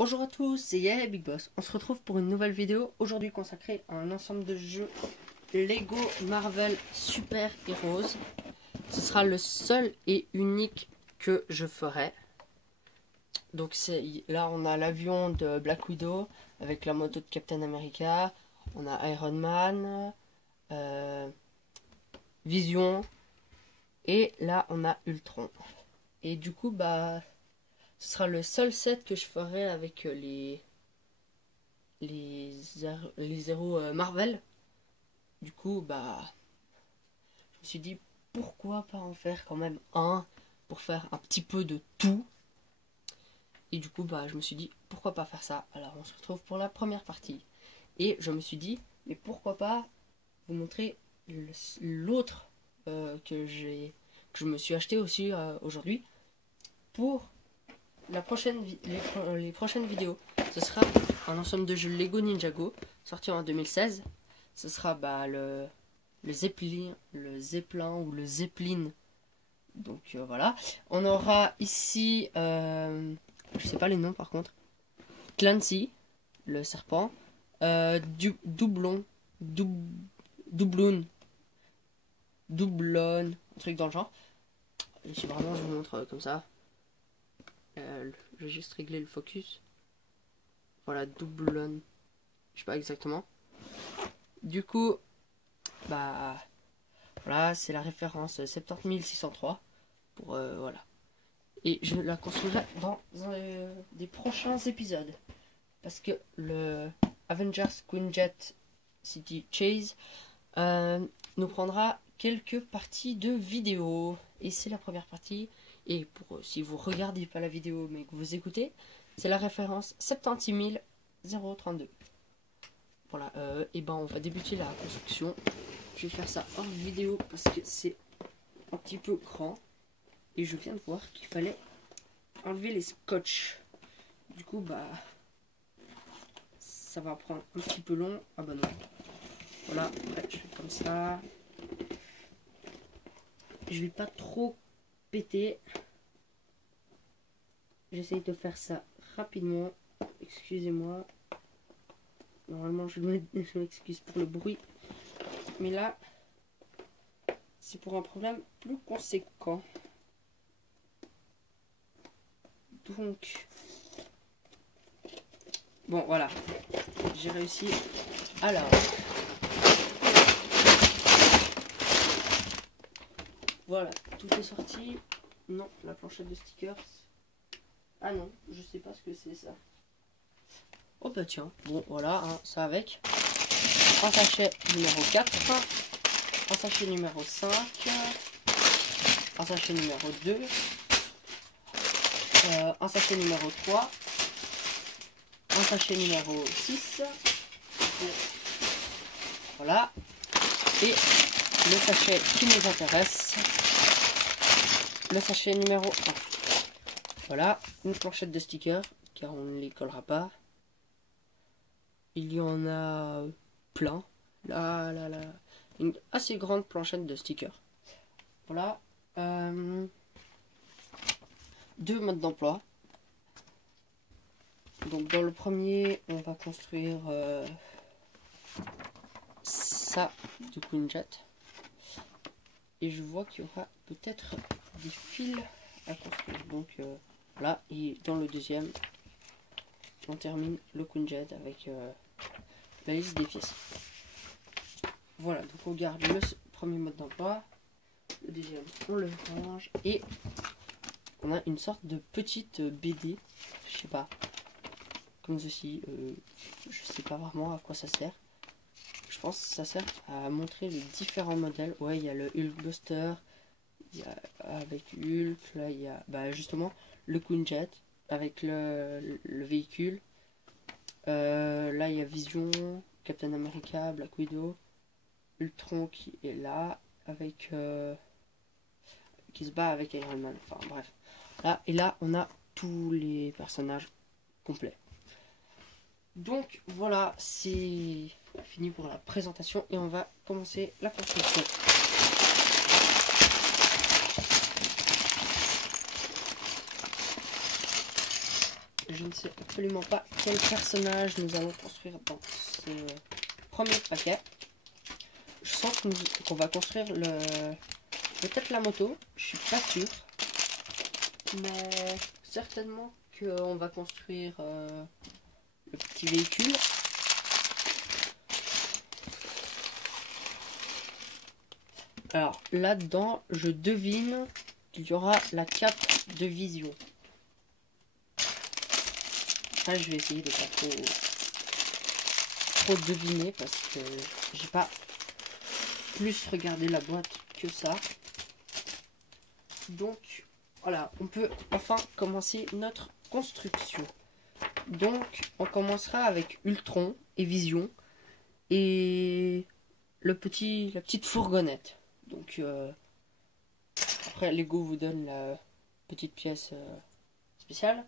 Bonjour à tous, c'est Yael Big Boss. On se retrouve pour une nouvelle vidéo aujourd'hui consacrée à un ensemble de jeux Lego Marvel Super Heroes. Ce sera le seul et unique que je ferai. Donc là on a l'avion de Black Widow avec la moto de Captain America. On a Iron Man, Vision et là on a Ultron. Et du coup ce sera le seul set que je ferai avec les héros Marvel. Du coup, je me suis dit pourquoi pas en faire quand même un pour faire un petit peu de tout. Et du coup, je me suis dit pourquoi pas faire ça. Alors, on se retrouve pour la première partie. Et je me suis dit, mais pourquoi pas vous montrer l'autre que je me suis acheté aussi aujourd'hui pour les prochaines vidéos. Ce sera un ensemble de jeux Lego Ninjago sorti en 2016. Ce sera le Zeppelin ou le Zeppelin. Donc voilà. On aura ici, je sais pas les noms par contre. Clancy, le serpent. Doublon, un truc dans le genre. Ici vraiment je vous montre comme ça. Je vais juste régler le focus. Voilà, doublon. Je sais pas exactement. Du coup, voilà, c'est la référence 70603. Pour voilà. Et je la construirai dans des prochains épisodes. Parce que le Avengers Quinjet City Chase nous prendra quelques parties de vidéo. Et c'est la première partie. Et si vous regardez pas la vidéo mais que vous écoutez, c'est la référence 76032. Voilà, on va débuter la construction. Je vais faire ça hors vidéo parce que c'est un petit peu grand. Et je viens de voir qu'il fallait enlever les scotch. Du coup, ça va prendre un petit peu long. Ah bah non. Voilà, après je fais comme ça. Je vais pas trop péter. J'essaye de faire ça rapidement. Excusez-moi. Normalement, je m'excuse pour le bruit. Mais là, c'est pour un problème plus conséquent. Donc, bon, voilà. J'ai réussi. Alors, voilà, tout est sorti. Non, la planchette de stickers. Ah non, je sais pas ce que c'est ça. Oh bah tiens, bon voilà, ça avec. Un sachet numéro 4, un sachet numéro 5, un sachet numéro 2, un sachet numéro 3, un sachet numéro 6, voilà, et le sachet qui nous intéresse, le sachet numéro 1. Voilà, une planchette de stickers, car on ne les collera pas. Il y en a plein. Là. Une assez grande planchette de stickers. Voilà. 2 modes d'emploi. Donc dans le premier, on va construire ça du Quinjet. Et je vois qu'il y aura peut-être des fils à construire. Donc là, et dans le deuxième, on termine le Quinjet avec la liste des pièces. Voilà, donc on garde le premier mode d'emploi. Le deuxième, on le range. Et on a une sorte de petite BD. Je sais pas. Comme ceci. Je sais pas vraiment à quoi ça sert. Je pense que ça sert à montrer les différents modèles. Ouais, il y a le Hulkbuster. Il y a avec Hulk. Là, il y a justement le Quinjet avec le véhicule. Là il y a Vision, Captain America, Black Widow, Ultron qui est là avec qui se bat avec Iron Man. Enfin bref. Là et là on a tous les personnages complets. Donc voilà, c'est fini pour la présentation et on va commencer la construction. je ne sais absolument pas quel personnage nous allons construire dans ce premier paquet. Je sens qu'on va construire peut-être la moto, je suis pas sûr. Mais certainement qu'on va construire le petit véhicule. Alors là-dedans, je devine qu'il y aura la cape de vision. Ah, je vais essayer de pas trop deviner parce que j'ai pas plus regardé la boîte que ça. Donc voilà, on peut enfin commencer notre construction. Donc on commencera avec Ultron et Vision et la petite fourgonnette. Donc après Lego vous donne la petite pièce spéciale.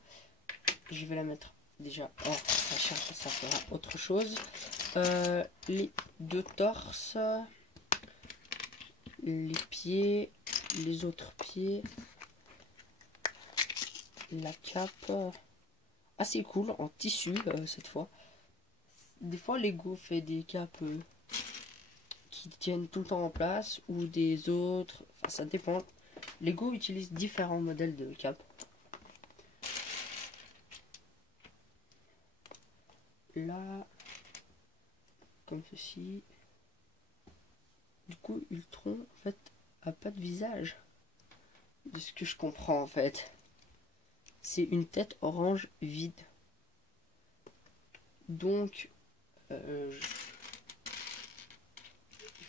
Je vais la mettre déjà hors la charge, ça fera autre chose. Les deux torses, les pieds, les autres pieds, la cape, assez cool en tissu cette fois. Des fois Lego fait des capes qui tiennent tout le temps en place ou des autres, enfin ça dépend. Lego utilise différents modèles de capes. Là, comme ceci. Du coup, Ultron en fait a pas de visage. De ce que je comprends en fait. C'est une tête orange vide. Donc, il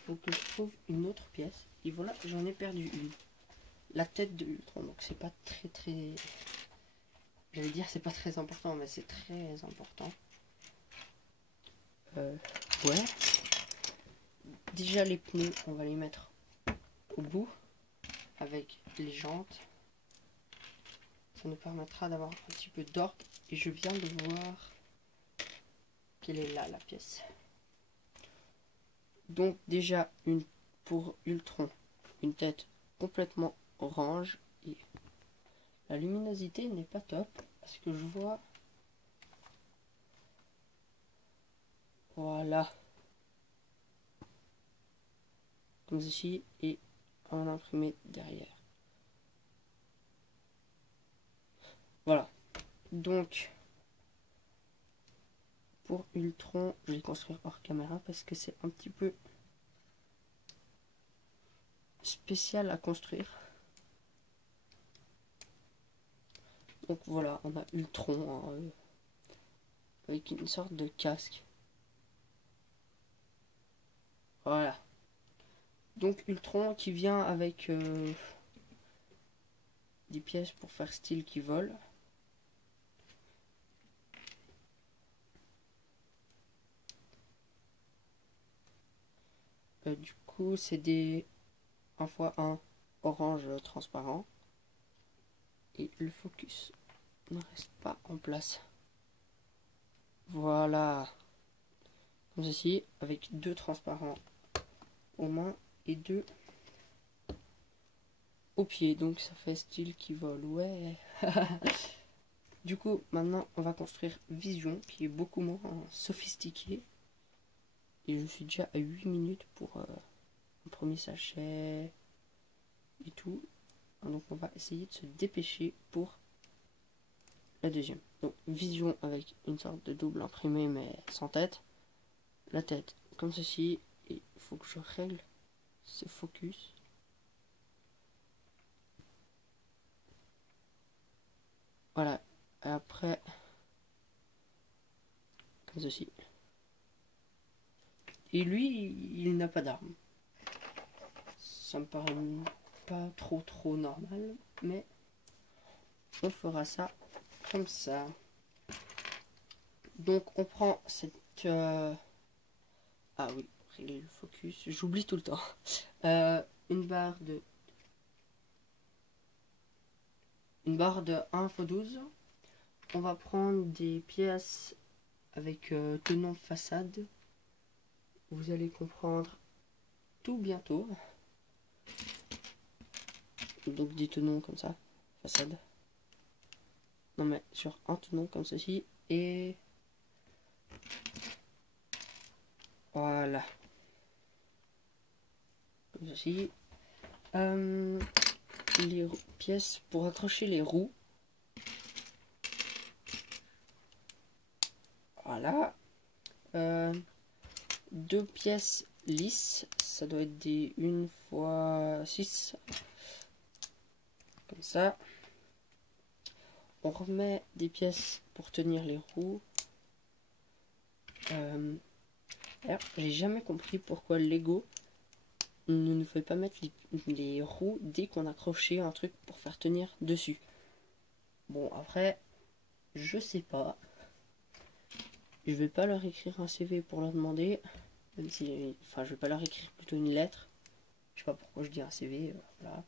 faut que je trouve une autre pièce. Et voilà, j'en ai perdu une. La tête de Ultron. Donc c'est pas très... J'allais dire c'est pas très important, mais c'est très important. Ouais. Déjà les pneus, on va les mettre au bout. Avec les jantes. Ça nous permettra d'avoir un petit peu d'ordre. Et je viens de voir qu'elle est là, la pièce. Donc déjà, pour Ultron, une tête complètement orange. Et la luminosité n'est pas top. Parce que je vois... Voilà. Comme ceci. Et en imprimé derrière. Voilà. Donc... Pour Ultron, je vais construire hors caméra parce que c'est un petit peu spécial à construire. Donc voilà, on a Ultron hein, avec une sorte de casque. Voilà. Donc Ultron qui vient avec des pièces pour faire style qui vole. Du coup, c'est des 1x1 orange transparent. Et le focus ne reste pas en place. Voilà. Comme ceci, avec 2 transparents aux mains et 2 aux pieds. Donc ça fait style qui vole. Ouais. Du coup, maintenant, on va construire Vision, qui est beaucoup moins sophistiqué. Et je suis déjà à 8 minutes pour le premier sachet et tout. Donc on va essayer de se dépêcher pour la deuxième. Donc Vision avec une sorte de double imprimé mais sans tête. La tête comme ceci. Et il faut que je règle ce focus. Voilà. Et après, comme ceci. Et lui, il n'a pas d'arme. Ça me paraît pas trop normal, mais on fera ça comme ça. Donc on prend cette ah oui, régler le focus, j'oublie tout le temps. Une barre de 1x12. On va prendre des pièces avec tenant façade. Vous allez comprendre tout bientôt. Donc des tenons comme ça, façade. on met sur un tenon comme ceci. Et voilà. Comme ceci. Les pièces pour accrocher les roues. Voilà. 2 pièces lisses. Ça doit être des 1x6. Comme ça. On remet des pièces pour tenir les roues. J'ai jamais compris pourquoi Lego ne nous fait pas mettre les roues dès qu'on a accroché un truc pour faire tenir dessus. Bon, après, je sais pas. Je vais pas leur écrire un CV pour leur demander. Même si, enfin, je vais pas leur écrire plutôt une lettre. Je sais pas pourquoi je dis un CV. Voilà.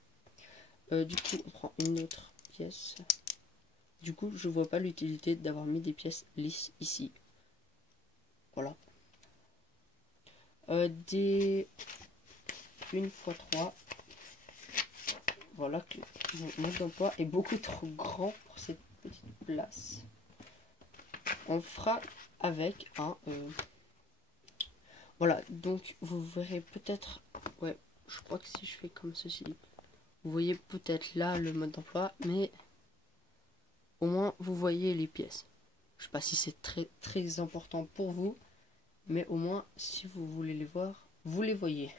Du coup, on prend une autre pièce. Du coup, je vois pas l'utilité d'avoir mis des pièces lisses ici. Voilà. Des 1x3. Voilà que mon mode d'emploi est beaucoup trop grand pour cette petite place. On fera avec un... Voilà, donc vous verrez peut-être... Ouais, je crois que si je fais comme ceci, vous voyez peut-être là le mode d'emploi, mais au moins vous voyez les pièces. Je sais pas si c'est très important pour vous, mais au moins si vous voulez les voir, vous les voyez.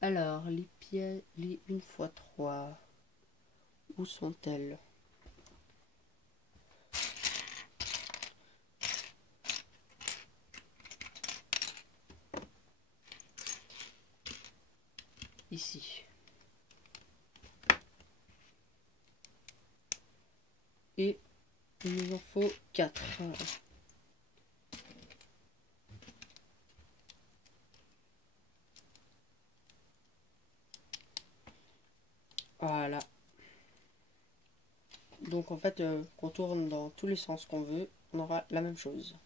Alors, les pièces, les 1x3, où sont-elles? Ici. Et il nous en faut 4. Voilà. Donc en fait, qu'on tourne dans tous les sens qu'on veut, on aura la même chose.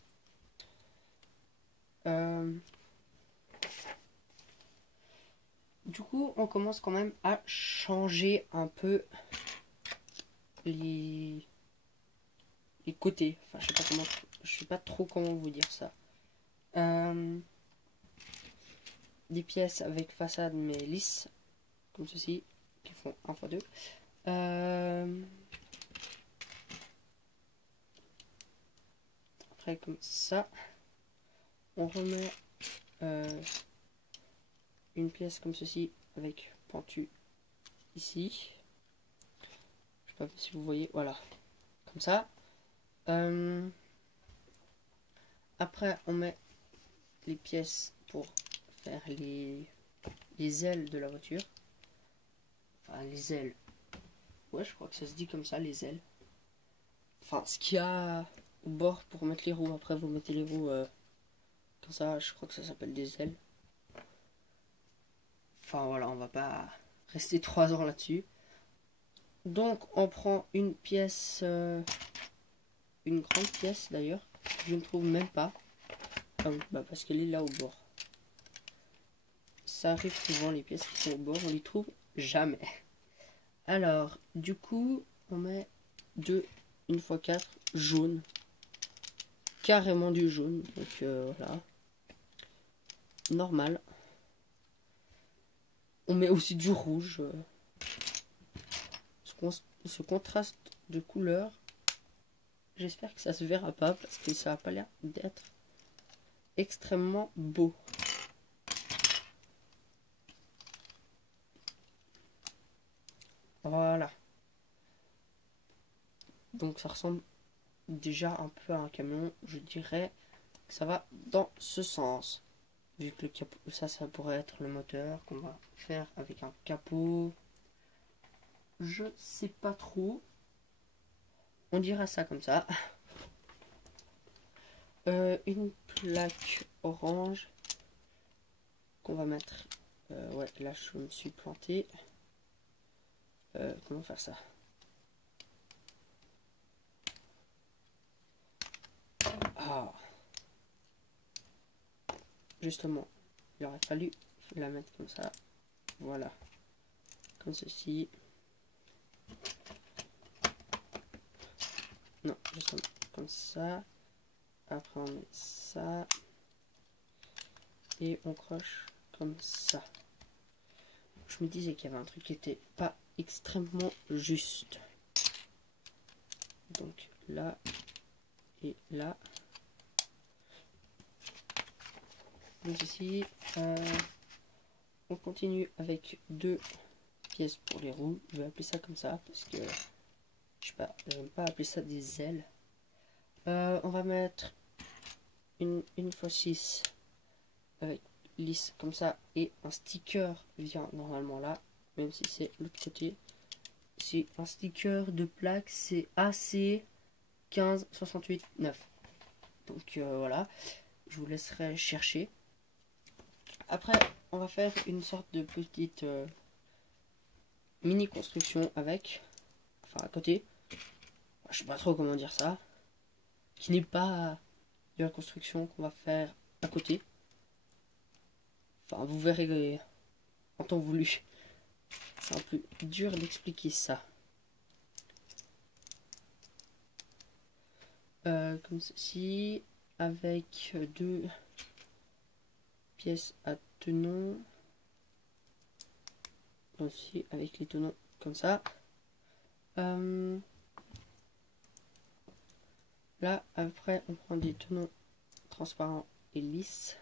Du coup, on commence quand même à changer un peu les côtés. Enfin, je sais pas trop comment vous dire ça. Des pièces avec façade mais lisses, comme ceci, qui font 1x2. Après, comme ça, on remet une pièce comme ceci avec pentu ici. Je sais pas si vous voyez, voilà, comme ça. Après, on met les pièces pour faire les ailes de la voiture. Enfin, les ailes. Ouais, je crois que ça se dit comme ça, les ailes. Enfin, ce qu'il y a au bord pour mettre les roues. Après, vous mettez les roues comme ça. Je crois que ça s'appelle des ailes. Enfin, voilà, on va pas rester 3 ans là-dessus. Donc, on prend une pièce, une grande pièce d'ailleurs. Je ne trouve même pas. Parce qu'elle est là au bord. Ça arrive souvent, les pièces qui sont au bord, on les trouve jamais. Alors, du coup, on met 2 1x4 jaune. Carrément du jaune. Donc voilà. Normal. On met aussi du rouge. Ce contraste de couleur. J'espère que ça se verra pas parce que ça n'a pas l'air d'être extrêmement beau. Voilà. Donc ça ressemble déjà un peu à un camion. Je dirais que ça va dans ce sens. Vu que le capot, ça pourrait être le moteur qu'on va faire avec un capot. Je sais pas trop. On dira ça comme ça. Une plaque orange qu'on va mettre. Ouais, là je me suis planté. Comment faire ça? Ah. Justement, il aurait fallu la mettre comme ça. Voilà. Comme ceci. Non, juste comme ça. Après on met ça. Et on croche comme ça. Je me disais qu'il y avait un truc qui était pas extrêmement juste. Donc là et là. Donc ici, on continue avec 2 pièces pour les roues. Je vais appeler ça comme ça parce que je sais pas, j'aime pas appeler ça des ailes. On va mettre une fois 6 avec lisse comme ça et un sticker vient normalement là, même si c'est l'autre côté. C'est un sticker de plaque, c'est AC 15689. Donc voilà, je vous laisserai chercher. Après, on va faire une sorte de petite mini construction avec, enfin à côté. Je sais pas trop comment dire ça, qui n'est pas de la construction qu'on va faire à côté. Enfin, vous verrez en temps voulu. C'est un peu dur d'expliquer ça. Comme ceci, avec 2 pièces à tenons. Aussi avec les tenons comme ça. Là, après, on prend des tenons transparents et lisses.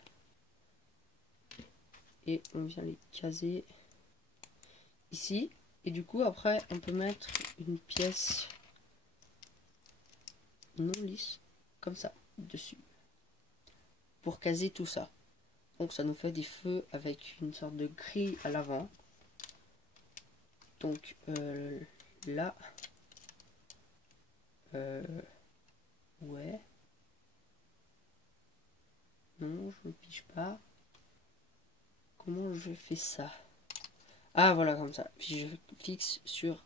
Et on vient les caser ici. Et du coup, après, on peut mettre une pièce non lisse, comme ça, dessus. Pour caser tout ça. Donc ça nous fait des feux avec une sorte de grille à l'avant. Donc là, ouais. Non, je ne pige pas. Comment je fais ça? Ah voilà, comme ça. Puis je fixe sur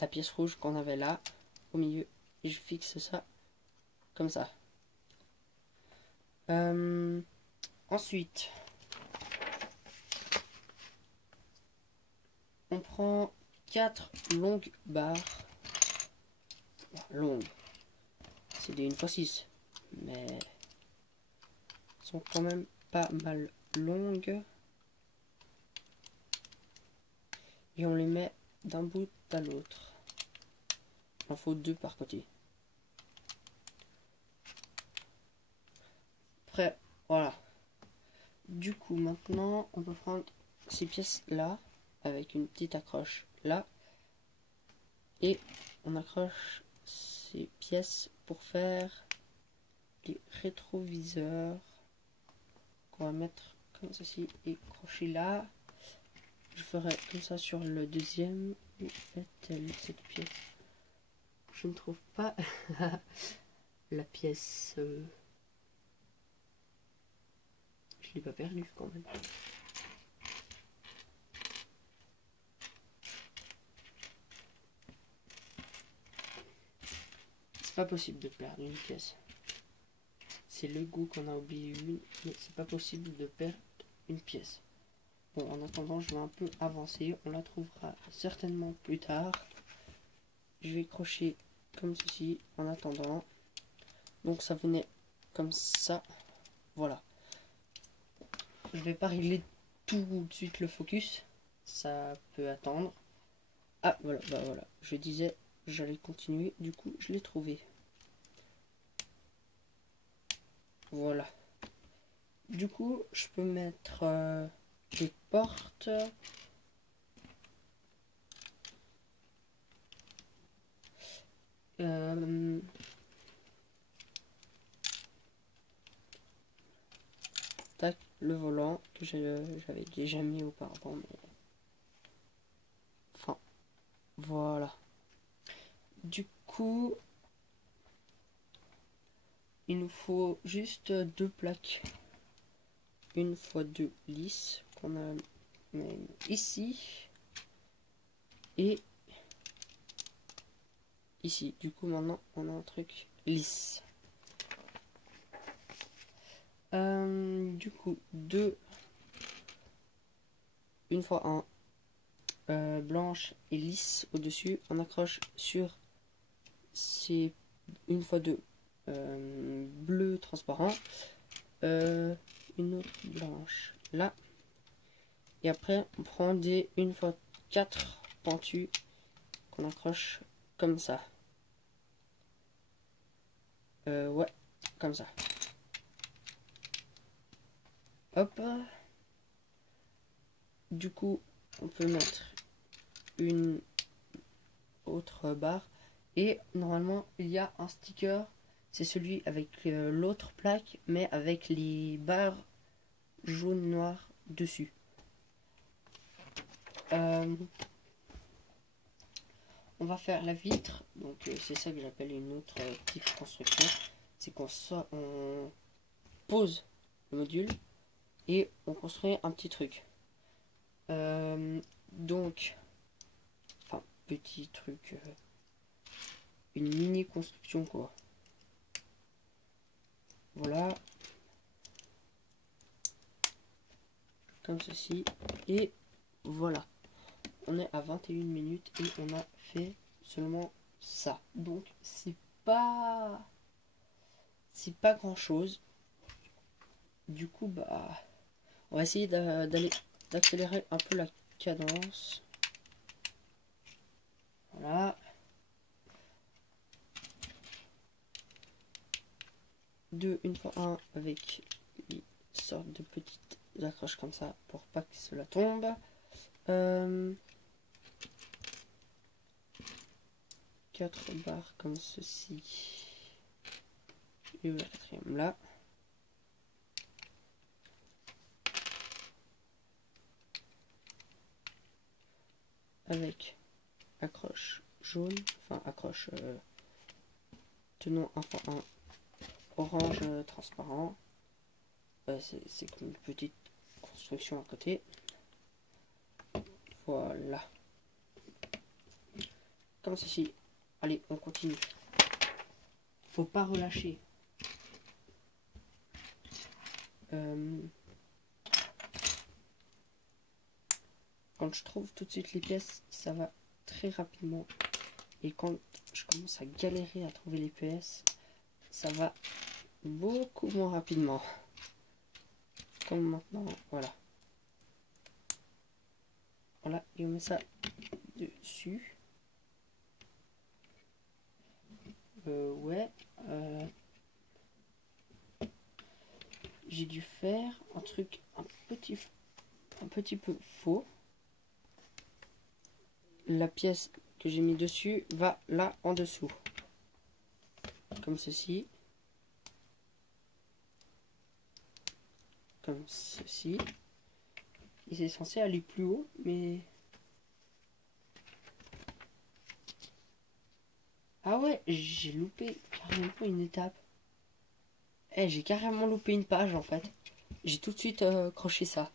la pièce rouge qu'on avait là, au milieu. Et je fixe ça comme ça. Ensuite, on prend 4 longues barres. Longues. C'est des 1x6. Mais elles sont quand même pas mal longues. Et on les met d'un bout à l'autre. Il en faut 2 par côté. Après, voilà. Du coup, maintenant, on peut prendre ces pièces-là, avec une petite accroche là. Et on accroche ces pièces pour faire les rétroviseurs. Qu'on va mettre comme ceci et accrocher là. Je ferai comme ça sur le deuxième. Où est-elle cette pièce? Je ne trouve pas la pièce. Je l'ai pas perdue quand même. C'est pas possible de perdre une pièce. C'est le goût qu'on a oublié une, mais c'est pas possible de perdre une pièce. Bon, en attendant, je vais un peu avancer. On la trouvera certainement plus tard. Je vais crocher comme ceci en attendant. Donc ça venait comme ça. Voilà. Je vais pas régler tout de suite le focus. Ça peut attendre. Ah voilà, bah voilà. Je disais j'allais continuer. Du coup, je l'ai trouvé. Voilà. Du coup, je peux mettre des portes. Tac, le volant que j'avais déjà mis auparavant. Mais... Enfin, voilà. Du coup, il nous faut juste 2 plaques. 1x2 lisses qu'on a même ici. Et ici. Du coup, maintenant, on a un truc lisse. Du coup, 2 1x1 blanche et lisse au-dessus. On accroche sur c'est une fois deux bleu transparent, une autre blanche là, et après on prend des une fois 4 pentus qu'on accroche comme ça. Ouais, comme ça. Hop. Du coup, on peut mettre une autre barre. Et normalement, il y a un sticker. C'est celui avec l'autre plaque, mais avec les barres jaune noir dessus. On va faire la vitre. Donc c'est ça que j'appelle une autre petite construction. C'est qu'on pose le module et on construit un petit truc. Donc, enfin, petit truc, une mini construction quoi. Voilà, comme ceci, et voilà. On est à 21 minutes et on a fait seulement ça. Donc c'est pas grand chose. Du coup bah on va essayer d'accélérer un peu la cadence. Voilà. Une fois un avec une sorte de petites accroches comme ça pour pas que cela tombe. 4 barres comme ceci. Et la quatrième là. Avec accroche jaune, enfin accroche tenons un fois un orange transparent. C'est comme une petite construction à côté. Voilà. Comme ceci. Allez, on continue. Faut pas relâcher. Quand je trouve tout de suite les pièces, ça va très rapidement. Et quand je commence à galérer à trouver les pièces, ça va beaucoup moins rapidement. Comme maintenant, voilà. Voilà, et on met ça dessus. Ouais. J'ai dû faire un truc un petit peu faux. La pièce que j'ai mis dessus va là en dessous. Comme ceci. Comme ceci. Et c'est censé aller plus haut, mais... Ah ouais, j'ai loupé carrément une étape. J'ai carrément loupé une page en fait. J'ai tout de suite croché ça.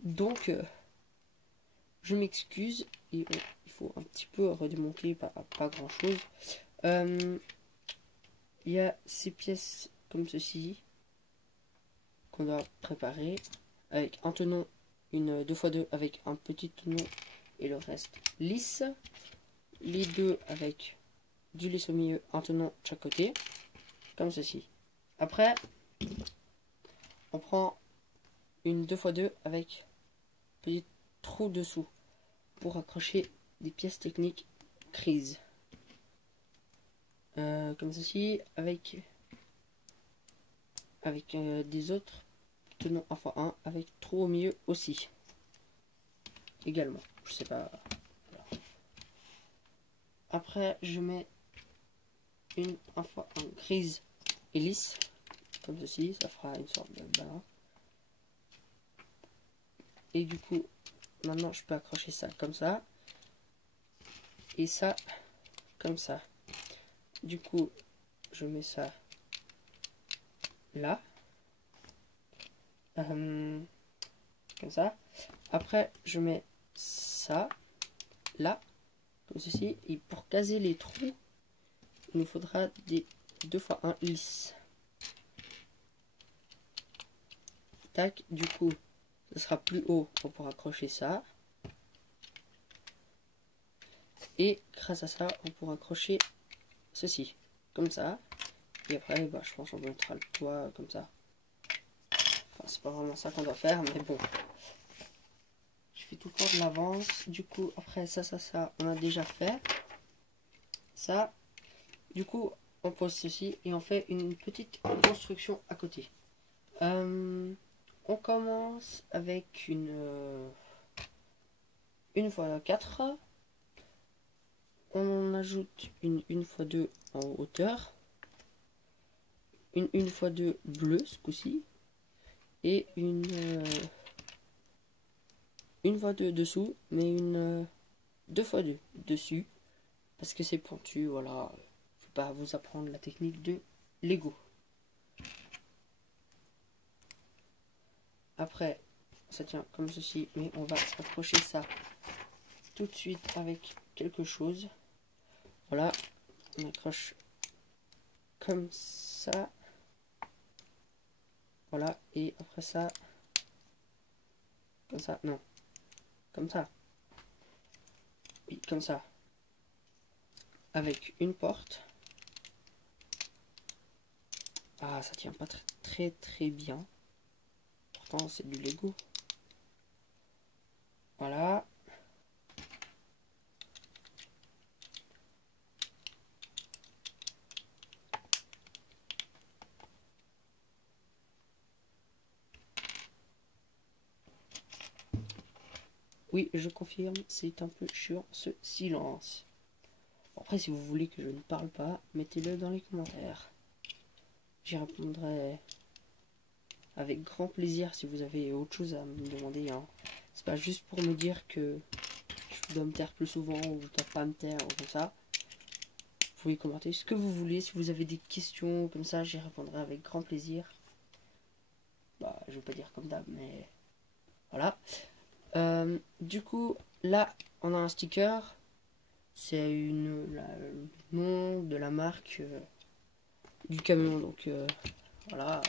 Donc, je m'excuse. Et il faut un petit peu redémonter, pas grand chose. Il y a ces pièces comme ceci qu'on doit préparer. Avec un tenon, une 2x2 avec un petit tenon et le reste lisse. Les deux avec du lisse au milieu, un tenon de chaque côté. Comme ceci. Après, on prend une 2x2 avec petit trou dessous pour accrocher des pièces techniques crises. Comme ceci, avec des autres tenons 1x1 avec trou au milieu aussi. Également, je sais pas. Voilà. Après, je mets une 1x1 grise et lisse. Comme ceci, ça fera une sorte de balance. Et du coup, maintenant je peux accrocher ça comme ça. Et ça, comme ça. Du coup, je mets ça là. Comme ça. Après, je mets ça là. Comme ceci. Et pour caser les trous, il nous faudra des 2x1 lisses. Tac, du coup, ce sera plus haut pour accrocher ça. Et grâce à ça, on pourra accrocher ceci, comme ça. Et après, bah, je pense qu'on mettra le toit comme ça. Enfin, c'est pas vraiment ça qu'on doit faire, mais bon. Je fais tout le temps de l'avance. Du coup, après, ça, on a déjà fait. Ça. Du coup, on pose ceci et on fait une petite construction à côté. On commence avec une fois 4. On ajoute une fois 2 en hauteur. Une fois 2 bleu ce coup-ci. Et une fois 2 dessous, mais une 2 fois 2 dessus. Parce que c'est pointu, voilà. Je vais pas vous apprendre la technique de Lego. Après, ça tient comme ceci, mais on va accrocher ça tout de suite avec quelque chose. Voilà, on accroche comme ça. Voilà, et après ça, comme ça, non, comme ça. Oui, comme ça. Avec une porte. Ah, ça tient pas très bien. Pourtant, c'est du Lego. Voilà. Oui, je confirme, c'est un peu chiant ce silence. Après, si vous voulez que je ne parle pas, mettez-le dans les commentaires. J'y répondrai avec grand plaisir si vous avez autre chose à me demander. Hein. C'est pas juste pour me dire que je dois me taire plus souvent ou je dois pas me taire ou comme ça. Vous pouvez commenter ce que vous voulez. Si vous avez des questions comme ça, j'y répondrai avec grand plaisir. Bah, je vais pas dire comme d'hab, mais voilà. Du coup, là, on a un sticker. C'est le nom de la marque du camion. Donc, voilà.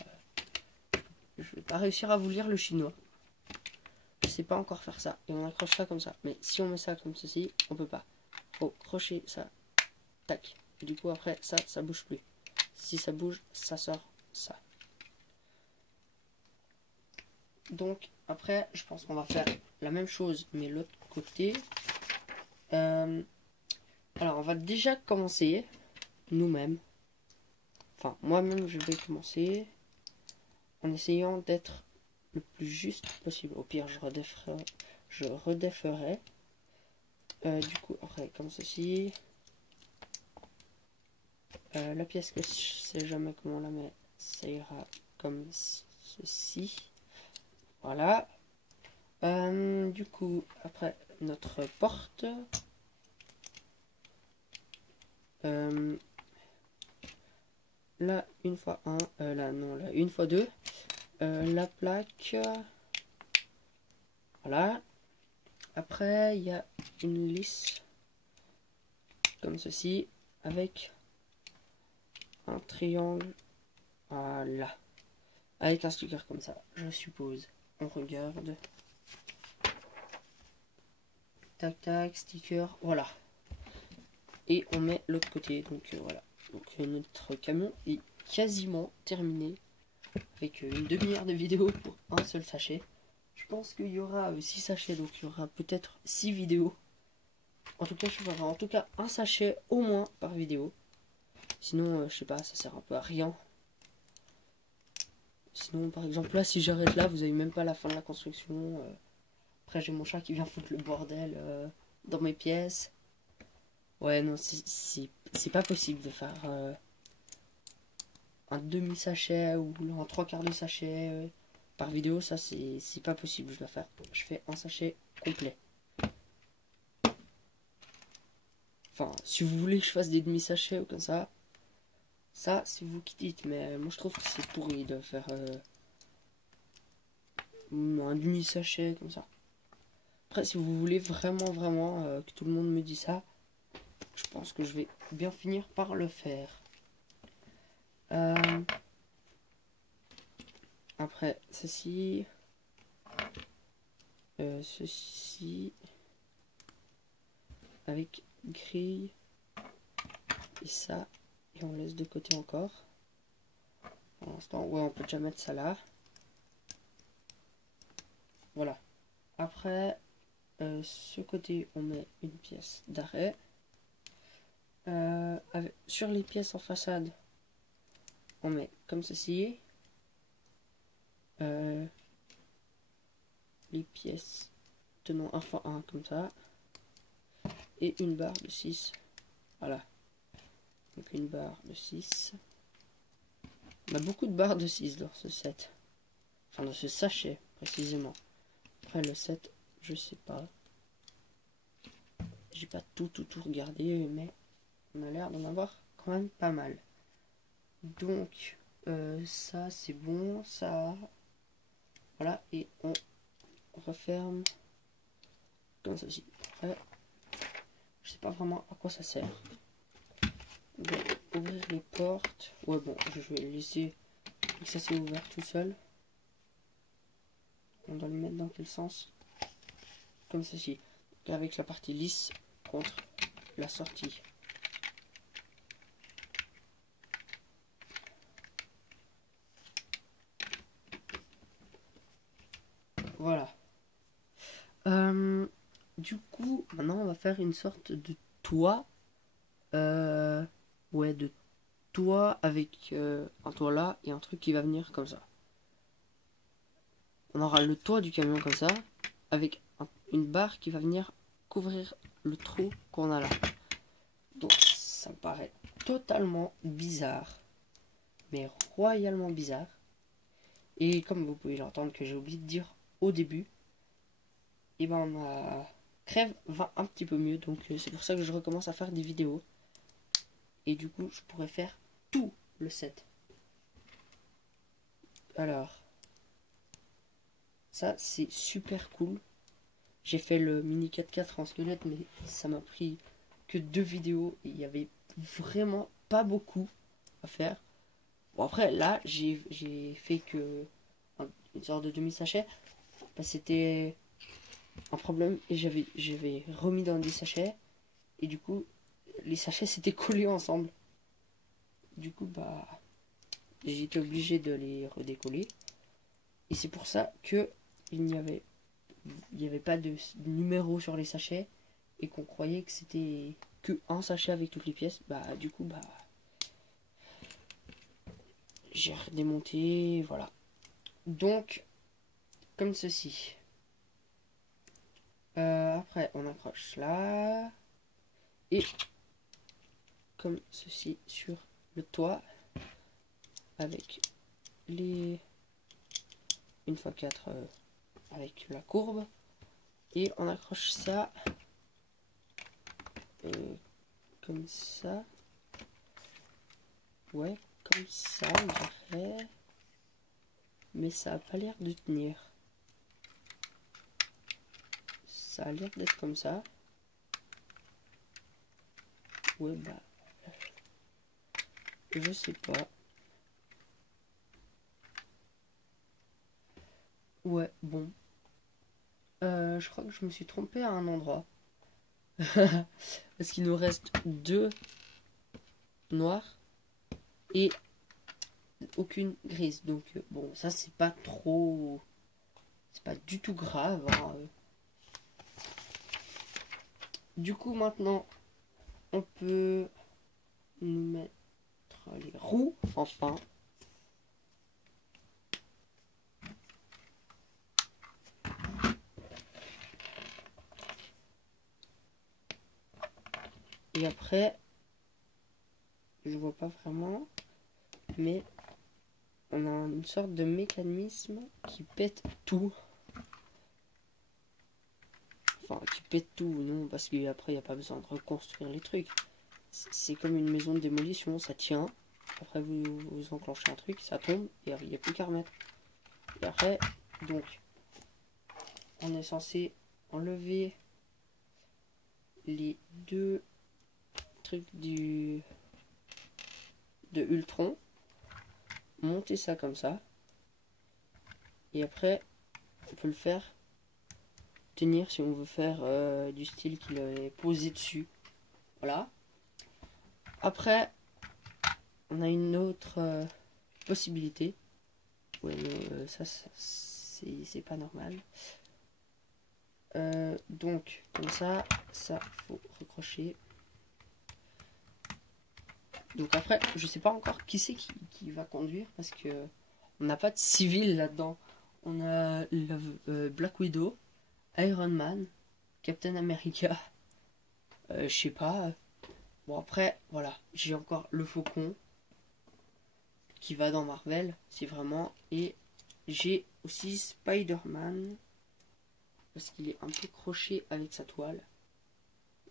Je vais pas réussir à vous lire le chinois. Je sais pas encore faire ça. Et on accroche ça comme ça. Mais si on met ça comme ceci, on peut pas. Faut crocher ça. Tac. Et du coup, après, ça bouge plus. Si ça bouge, ça sort ça. Donc, après, je pense qu'on va faire la même chose, mais l'autre côté. Alors, on va déjà commencer nous-mêmes. Enfin, moi-même, je vais commencer en essayant d'être le plus juste possible. Au pire, je redéferai. Du coup, après, comme ceci. La pièce que je sais jamais comment la mettre, ça ira comme ceci. Voilà. Du coup, après, notre porte. Là, une fois 1. Là, non, là, une fois 2. La plaque. Voilà. Après, il y a une lisse. Comme ceci. Avec un triangle. Voilà. Avec un sticker comme ça, je suppose. On regarde. Tac, tac, sticker. Voilà. Et on met l'autre côté. Donc voilà. Donc notre camion est quasiment terminé. Avec une demi-heure de vidéo pour un seul sachet. Je pense qu'il y aura 6 sachets. Donc il y aura peut-être 6 vidéos. En tout cas, je ferai en tout cas un sachet au moins par vidéo. Sinon, je sais pas, ça sert un peu à rien. Sinon, par exemple, là, si j'arrête là, vous avez même pas la fin de la construction. Après, j'ai mon chat qui vient foutre le bordel dans mes pièces. Ouais, non, c'est pas possible de faire un demi-sachet ou un 3/4 de sachet par vidéo. Ça, c'est pas possible. Je fais un sachet complet. Enfin, si vous voulez que je fasse des demi-sachets ou comme ça, c'est vous qui dites. Mais moi, je trouve que c'est pourri de faire un demi-sachet comme ça. Après, si vous voulez vraiment que tout le monde me dise ça, je pense que je vais bien finir par le faire. Après, ceci. Ceci. Avec grille. et ça, et on laisse de côté encore. Pour l'instant, ouais, on peut déjà mettre ça là. Voilà. Après, ce côté, on met une pièce d'arrêt. Sur les pièces en façade, on met comme ceci. Les pièces tenant 1 x 1 comme ça. Et une barre de 6. Voilà. Donc une barre de 6. On a beaucoup de barres de 6 dans ce set. Enfin dans ce sachet précisément. Après le set, je sais pas. J'ai pas tout regardé, mais on a l'air d'en avoir quand même pas mal. Donc ça c'est bon, ça. Voilà, et on referme comme ceci. Après, je sais pas vraiment à quoi ça sert. Donc, ouvrir les portes. Ouais bon, je vais le laisser. Ça c'est ouvert tout seul. On doit le mettre dans quel sens? Comme ceci. Et avec la partie lisse contre la sortie. Voilà. Du coup, maintenant on va faire une sorte de toit. Ouais, de toit avec un toit là et un truc qui va venir comme ça. On aura le toit du camion comme ça, avec une barre qui va venir couvrir le trou qu'on a là. Donc ça me paraît totalement bizarre, mais royalement bizarre. Et comme vous pouvez l'entendre que j'ai oublié de dire au début, et ben ma crève va un petit peu mieux, donc c'est pour ça que je recommence à faire des vidéos. Et du coup je pourrais faire tout le set. Alors, ça c'est super cool. J'ai fait le mini 4x4 en squelette, mais ça m'a pris que 2 vidéos et il y avait vraiment pas beaucoup à faire. Bon après là j'ai fait que une sorte de demi-sachet. Bah, c'était un problème et j'avais remis dans des sachets et du coup les sachets s'étaient collés ensemble. Du coup bah j'ai été obligé de les redécoller et c'est pour ça que il n'y avait pas de numéro sur les sachets et qu'on croyait que c'était que un sachet avec toutes les pièces. Bah du coup bah j'ai redémonté, voilà. Donc comme ceci. Après on accroche là et comme ceci sur le toit avec les 1x4 avec la courbe et on accroche ça comme ça, ouais, comme ça on dirait, mais ça a pas l'air de tenir. Ça a l'air d'être comme ça. Ouais bah je sais pas. Ouais bon, je crois que je me suis trompé à un endroit. Parce qu'il nous reste 2 noirs et aucune grise. Donc bon, ça c'est pas trop, c'est pas du tout grave, hein. Du coup maintenant on peut nous mettre les roues enfin. Et après, je vois pas vraiment, mais on a une sorte de mécanisme qui pète tout. Enfin, qui pète tout, non, parce qu'après, il n'y a pas besoin de reconstruire les trucs. C'est comme une maison de démolition, ça tient. Après, vous enclenchez un truc, ça tombe, et il n'y a plus qu'à remettre. Et après, donc, on est censé enlever les 2 trucs de Ultron, monter ça comme ça, et après, on peut le faire tenir si on veut faire du style qu'il est posé dessus. Voilà. Après, on a une autre possibilité. Ouais, ça c'est pas normal. Donc, comme ça faut recrocher. Donc après, je sais pas encore qui c'est qui va conduire parce que on n'a pas de civil là-dedans. On a Black Widow, Iron Man, Captain America, je sais pas. Bon après, voilà, j'ai encore le Faucon qui va dans Marvel, c'est vraiment. Et j'ai aussi Spider-Man parce qu'il est un peu croché avec sa toile.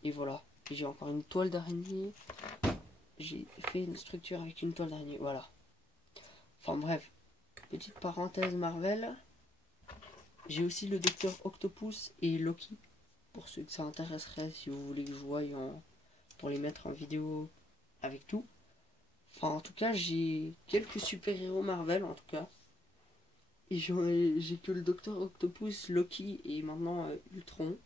Et voilà, j'ai encore une toile d'araignée. J'ai fait une structure avec une toile d'araignée, voilà. Enfin bref, petite parenthèse Marvel. J'ai aussi le Docteur Octopus et Loki. Pour ceux que ça intéresserait, si vous voulez que je voie pour les mettre en vidéo avec tout. Enfin en tout cas, j'ai quelques super-héros Marvel en tout cas. Et j'ai que le Docteur Octopus, Loki et maintenant Ultron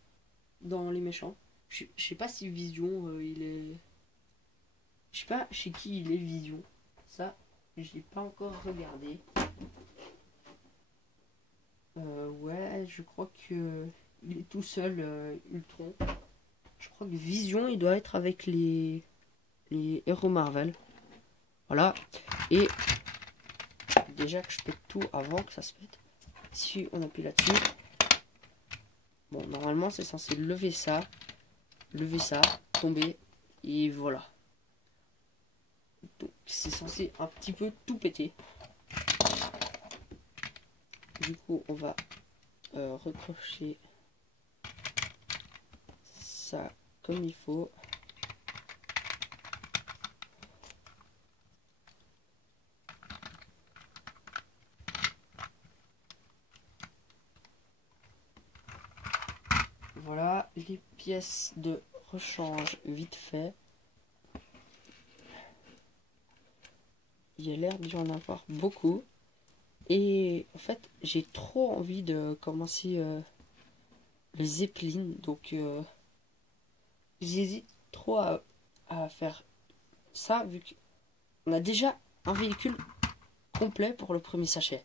dans les méchants. Je sais pas si Vision il est... Je sais pas chez qui il est Vision. Ça, je l'ai pas encore regardé. Ouais, je crois que il est tout seul, Ultron. Je crois que Vision, il doit être avec les héros Marvel. Voilà. Et déjà que je pète tout avant que ça se pète. Si on appuie là-dessus. Bon, normalement, c'est censé lever ça, tomber. Et voilà. Donc, c'est censé un petit peu tout péter. Du coup, on va recrocher ça comme il faut. Voilà, les pièces de rechange vite fait. Il y a l'air d'y en avoir beaucoup. Et en fait, j'ai trop envie de commencer les Zeppelin. Donc, j'hésite trop à faire ça, vu qu'on a déjà un véhicule complet pour le premier sachet.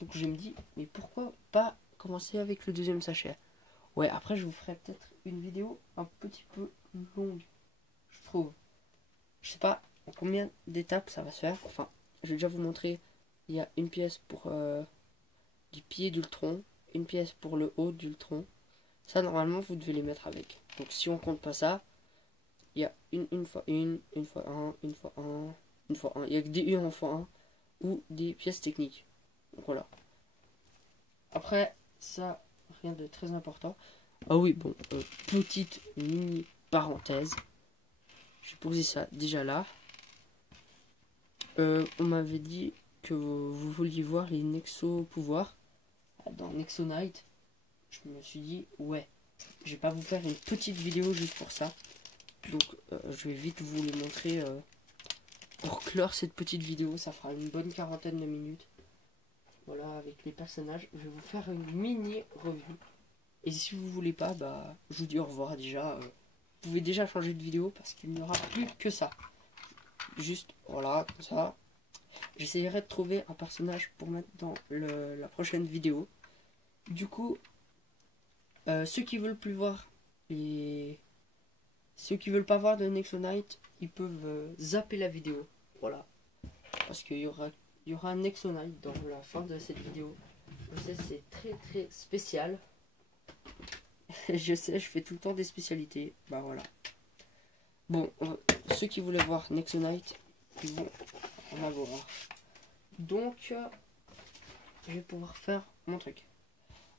Donc, je me dis, mais pourquoi pas commencer avec le deuxième sachet? Ouais, après, je vous ferai peut-être une vidéo un petit peu longue, je trouve. Je sais pas en combien d'étapes ça va se faire. Enfin, je vais déjà vous montrer. Il y a une pièce pour les pieds d'Ultron, une pièce pour le haut d'Ultron. Ça, normalement, vous devez les mettre avec. Donc, si on compte pas ça, il y a une fois une fois un, une fois un, une fois un. Il y a que des une fois un ou des pièces techniques. Donc, voilà. Après, ça, rien de très important. Ah oui, bon, petite mini parenthèse. Je vais poser ça déjà là. On m'avait dit que vous vouliez voir les Nexo pouvoirs dans Nexo Knight. Je me suis dit, ouais, je vais pas vous faire une petite vidéo juste pour ça. Donc, je vais vite vous les montrer pour clore cette petite vidéo. Ça fera une bonne quarantaine de minutes. Voilà, avec les personnages. Je vais vous faire une mini review. Et si vous voulez pas, bah, je vous dis au revoir déjà. Vous pouvez déjà changer de vidéo parce qu'il n'y aura plus que ça. Juste, voilà, comme ça. J'essayerai de trouver un personnage pour mettre dans la prochaine vidéo. Du coup, ceux qui veulent plus voir ceux qui veulent pas voir de Nexo Knight, ils peuvent zapper la vidéo. Voilà. Parce qu'il y aura un Nexo Knight dans la fin de cette vidéo. Je sais, c'est très très spécial. Je sais, je fais tout le temps des spécialités. Bah voilà. Bon, ceux qui voulaient voir Nexo Knight, ils vont en avoir. Donc, je vais pouvoir faire mon truc.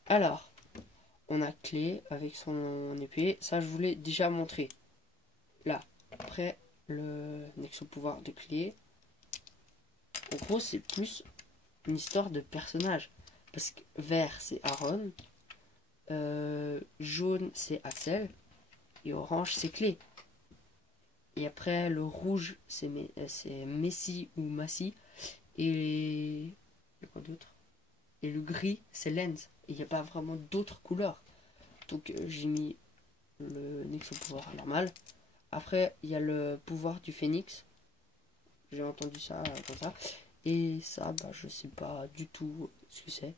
Alors, on a clé avec son épée. Ça, je vous l'ai déjà montré. Là, après le Nexo pouvoir de clé. En gros, c'est plus une histoire de personnage. Parce que vert, c'est Aaron. Jaune, c'est Axel. Et orange, c'est Clé. Et après, le rouge, c'est Messi ou Massy. Et... il y a quoi d'autre? Et le gris, c'est Lens. Et il n'y a pas vraiment d'autres couleurs. Donc, j'ai mis le Nexo pouvoir normal. Après, il y a le pouvoir du phénix. J'ai entendu ça comme ça. Et ça, bah, je sais pas du tout ce que c'est.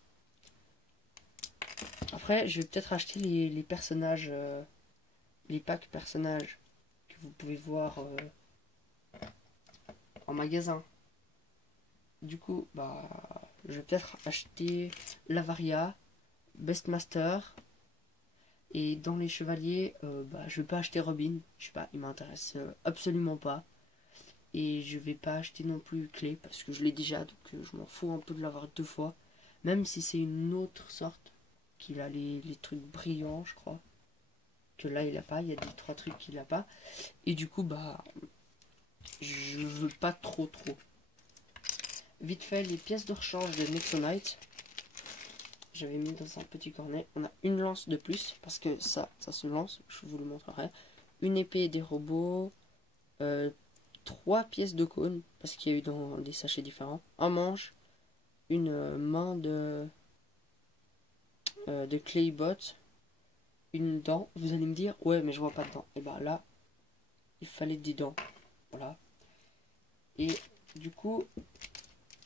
Après, je vais peut-être acheter les personnages, les packs personnages que vous pouvez voir en magasin. Du coup, bah, je vais peut-être acheter Lavaria, Bestmaster. Et dans les chevaliers, bah, je vais pas acheter Robin. Je sais pas, il m'intéresse absolument pas. Et je vais pas acheter non plus Clé parce que je l'ai déjà, donc je m'en fous un peu de l'avoir deux fois. Même si c'est une autre sorte, qu'il a les trucs brillants, je crois. Que là, il a pas, il y a des trois trucs qu'il a pas. Et du coup, bah, je veux pas trop. Vite fait, les pièces de rechange de Nexonite. J'avais mis dans un petit cornet. On a une lance de plus, parce que ça se lance, je vous le montrerai. Une épée et des robots. 3 pièces de cône, parce qu'il y a eu dans des sachets différents. Un manche, une main de Claybot, une dent. Vous allez me dire, ouais, mais je vois pas de dent. Et bah là, il fallait des dents. Voilà. Et du coup,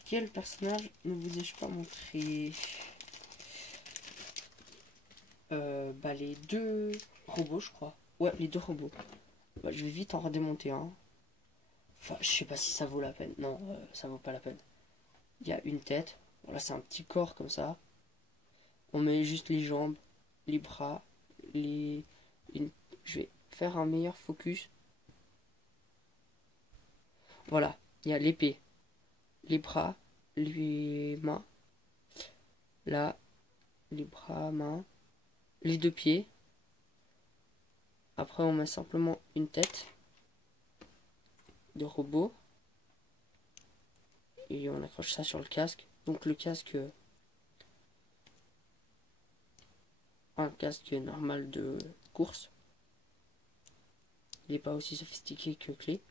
quel personnage ne vous ai-je pas montré? Bah les deux robots, je crois. Ouais, les deux robots. Bah, je vais vite en redémonter un. Enfin, je sais pas si ça vaut la peine. Non, ça vaut pas la peine. Il y a une tête. Voilà, c'est un petit corps comme ça. On met juste les jambes, les bras, les... Je vais faire un meilleur focus. Voilà, il y a l'épée, les bras, les mains. Là, les bras, mains, les deux pieds. Après, on met simplement une tête de robot. Et on accroche ça sur le casque. Donc le casque... un casque normal de course. Il n'est pas aussi sophistiqué que Clé.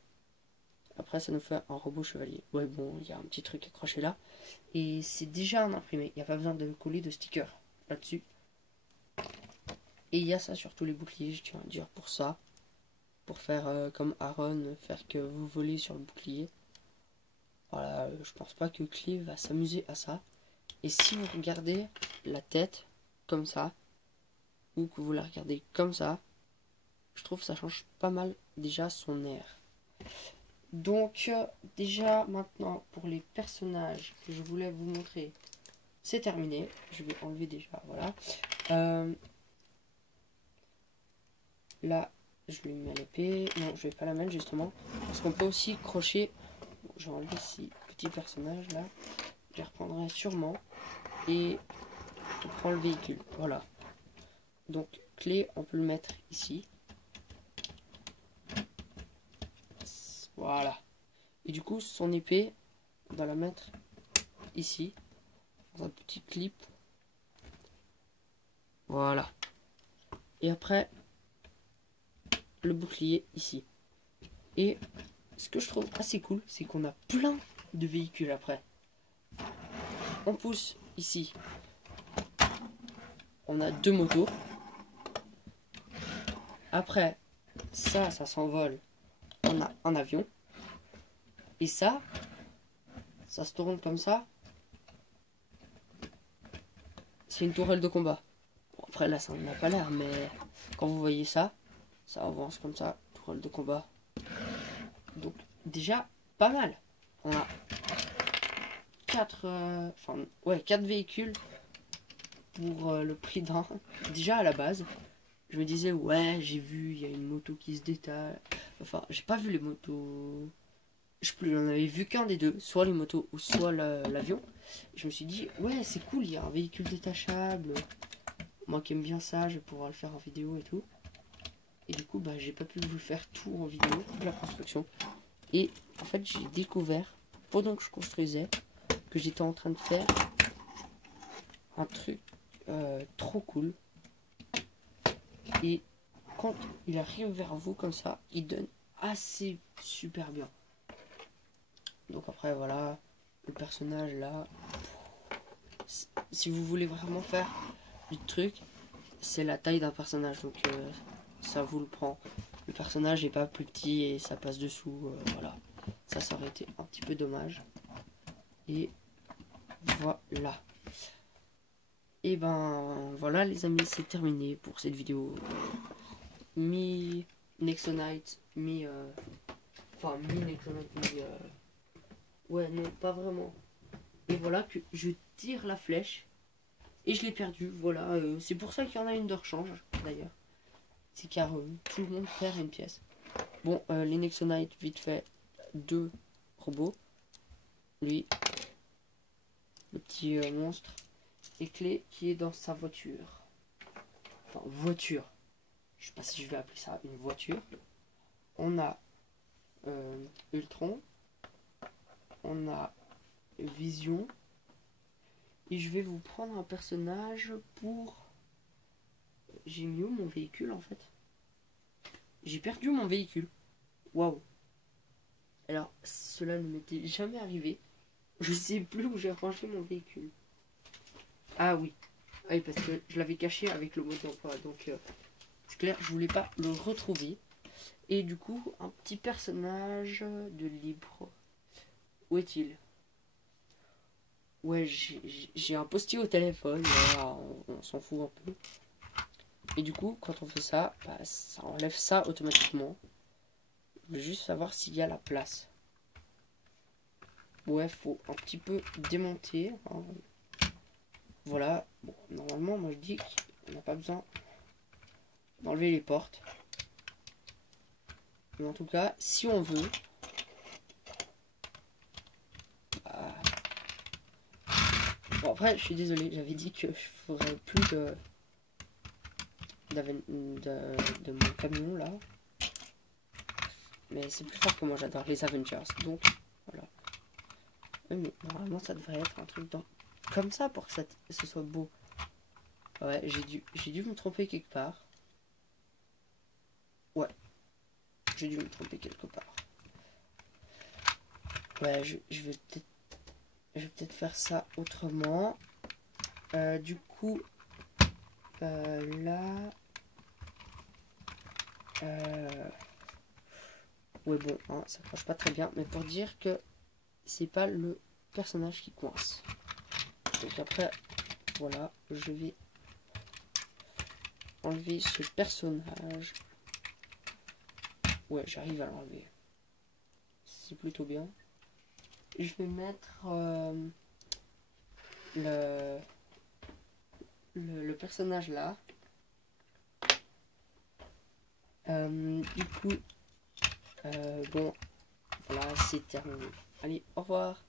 Après, ça nous fait un robot chevalier. Ouais, bon, il y a un petit truc accroché là. Et c'est déjà un imprimé. Il n'y a pas besoin de coller de sticker là-dessus. Et il y a ça sur tous les boucliers, je tiens à dire pour ça. Pour faire comme Aaron, faire que vous volez sur le bouclier. Voilà, je pense pas que Clé va s'amuser à ça. Et si vous regardez la tête comme ça, ou que vous la regardez comme ça, je trouve que ça change pas mal déjà son air. Donc déjà maintenant pour les personnages que je voulais vous montrer, c'est terminé. Je vais enlever déjà, voilà. Là, je lui mets l'épée. Non, je vais pas la mettre justement. Parce qu'on peut aussi crocher. Bon, j'ai enlevé ces petits personnages là. Je les reprendrai sûrement. Et on prend le véhicule. Voilà. Donc, Clé, on peut le mettre ici. Voilà. Et du coup, son épée, on va la mettre ici. Dans un petit clip. Voilà. Et après, le bouclier ici. Et ce que je trouve assez cool, c'est qu'on a plein de véhicules après. On pousse ici. On a deux motos. Après, ça s'envole. On a un avion. Et ça se tourne comme ça. C'est une tourelle de combat. Bon, après là, ça n'a pas l'air, mais quand vous voyez ça, ça avance comme ça, tourelle de combat. Donc déjà, pas mal. On a 4 véhicules pour le prix d'un. Déjà à la base, je me disais, ouais, j'ai vu, il y a une moto qui se détale. Enfin, j'ai pas vu les motos. J'en avais vu qu'un des deux, soit les motos ou soit l'avion. Je me suis dit, ouais, c'est cool, il y a un véhicule détachable. Moi qui aime bien ça, je vais pouvoir le faire en vidéo et tout. Et du coup, bah, j'ai pas pu vous faire tout en vidéo, la construction. Et en fait, j'ai découvert, pendant que je construisais, que j'étais en train de faire un truc trop cool. Et quand il arrive vers vous comme ça, il donne assez super bien. Donc après, voilà, le personnage là. Si vous voulez vraiment faire du truc, c'est la taille d'un personnage. Donc ça vous le prend. le personnage n'est pas plus petit et ça passe dessous. Voilà. Ça aurait été un petit peu dommage. Et voilà. Et ben voilà les amis, c'est terminé pour cette vidéo. Mi-Nexonite, enfin mi-Nexonite, ouais non pas vraiment. Et voilà que je tire la flèche et je l'ai perdu. Voilà, c'est pour ça qu'il y en a une de rechange d'ailleurs. C'est car tout le monde perd une pièce. Bon, les Nexonite, vite fait, 2 robots. Lui, le petit monstre. Et Clé qui est dans sa voiture. Enfin, voiture. Je sais pas si je vais appeler ça une voiture. On a Ultron. On a Vision. Et je vais vous prendre un personnage pour... J'ai mis où mon véhicule en fait? J'ai perdu mon véhicule. Waouh. Alors, cela ne m'était jamais arrivé. Je sais plus où j'ai rangé mon véhicule. Ah oui. Ah oui, parce que je l'avais caché avec le mode d'emploi. Donc, c'est clair, je voulais pas le retrouver. Et du coup, un petit personnage de libre. Où est-il? Ouais, j'ai un post-it au téléphone. Voilà, on s'en fout un peu. Et du coup, quand on fait ça, bah, ça enlève ça automatiquement. Je veux juste savoir s'il y a la place. Ouais, faut un petit peu démonter. Hein. Voilà. Bon, normalement, moi je dis qu'on n'a pas besoin d'enlever les portes. Mais en tout cas, si on veut... Bah... Bon, après, je suis désolé, j'avais dit que je ferais plus de mon camion là. Mais c'est plus fort que moi, j'adore les Avengers. Donc, voilà. Oui, mais normalement, ça devrait être un truc comme ça pour que ce soit beau. Ouais, j'ai dû me tromper quelque part. Ouais. J'ai dû me tromper quelque part. Ouais, je vais peut-être faire ça autrement. Du coup, là... ouais, bon, hein, ça marche pas très bien. Mais pour dire que c'est pas le personnage qui coince. Donc après, voilà, je vais enlever ce personnage. Ouais, j'arrive à l'enlever. C'est plutôt bien. Je vais mettre le personnage là. Du coup, bon, voilà, c'est terminé. Allez, au revoir.